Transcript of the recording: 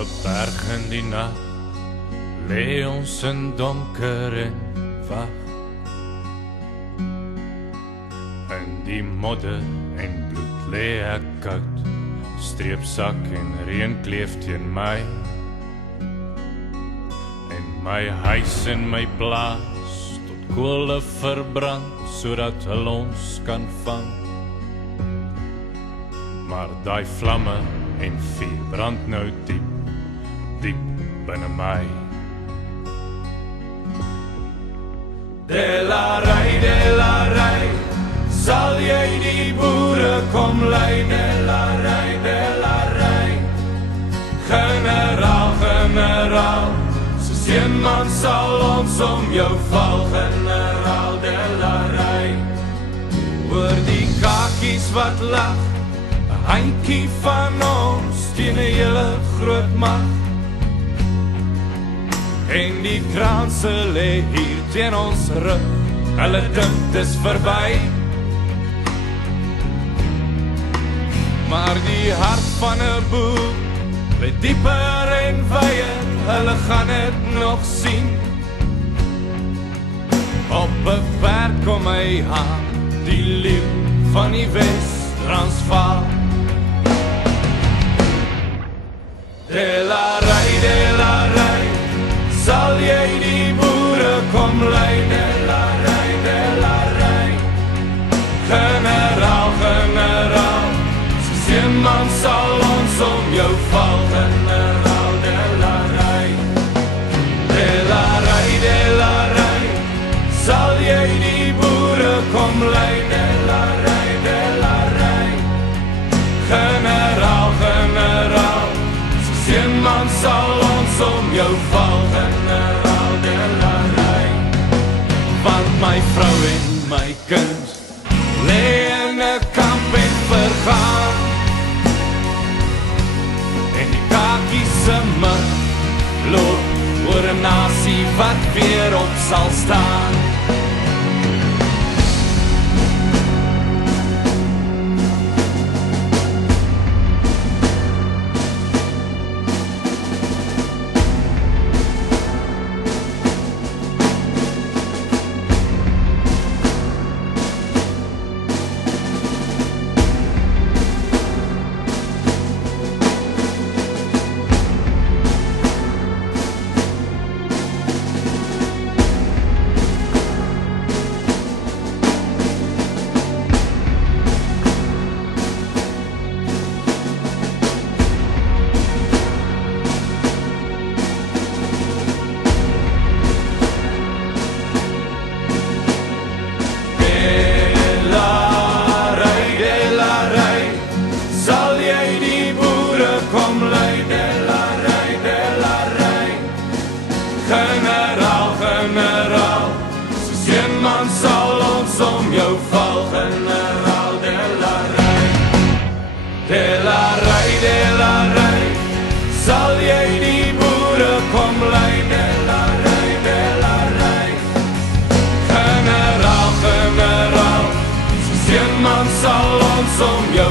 'n berg in die nag, lê ons in donker en wag. In die modder en bloed lê ek koud, streepsak en reën kleef teen my. En my huis en my plaas tot kole verbrand, sodat hulle ons kan vang. Maar daai vlamme en vuur brand nou diep, diep binne my. Delarai, sal jy die boere kom lei? Delarai, generaal, soos een man sal ons om jou val. Generaal Delarai, oor die kakies wat lag, 'n handjie van ons teen 'n hele groot mag. En die kranse lê hier teen ons rug, hulle dink dis verby. Maar die hart van 'n boer lê dieper en wyer, hulle gaan dit nog sien. Op 'n berg kom hy aan, die leeu van die Wes-Transvaal. Delarai, sal jy die boere kom lei? Delarai, generaal, soos een man sal ons om jou val. Generaal Delarai, sal jy die boere kom lei? Delarai, generaal, soos een man sal ons om jou val. Generaal Delarai, want my vrou en my kind lê in 'n kamp en vergaan. En die kakies se mug loop oor 'n nasie wat weer op sal staan. Generaal, soos een man sal ons om jou val. Generaal Delarai, sal jy die boere kom lei? Delarai, generaal, soos een man sal ons om jou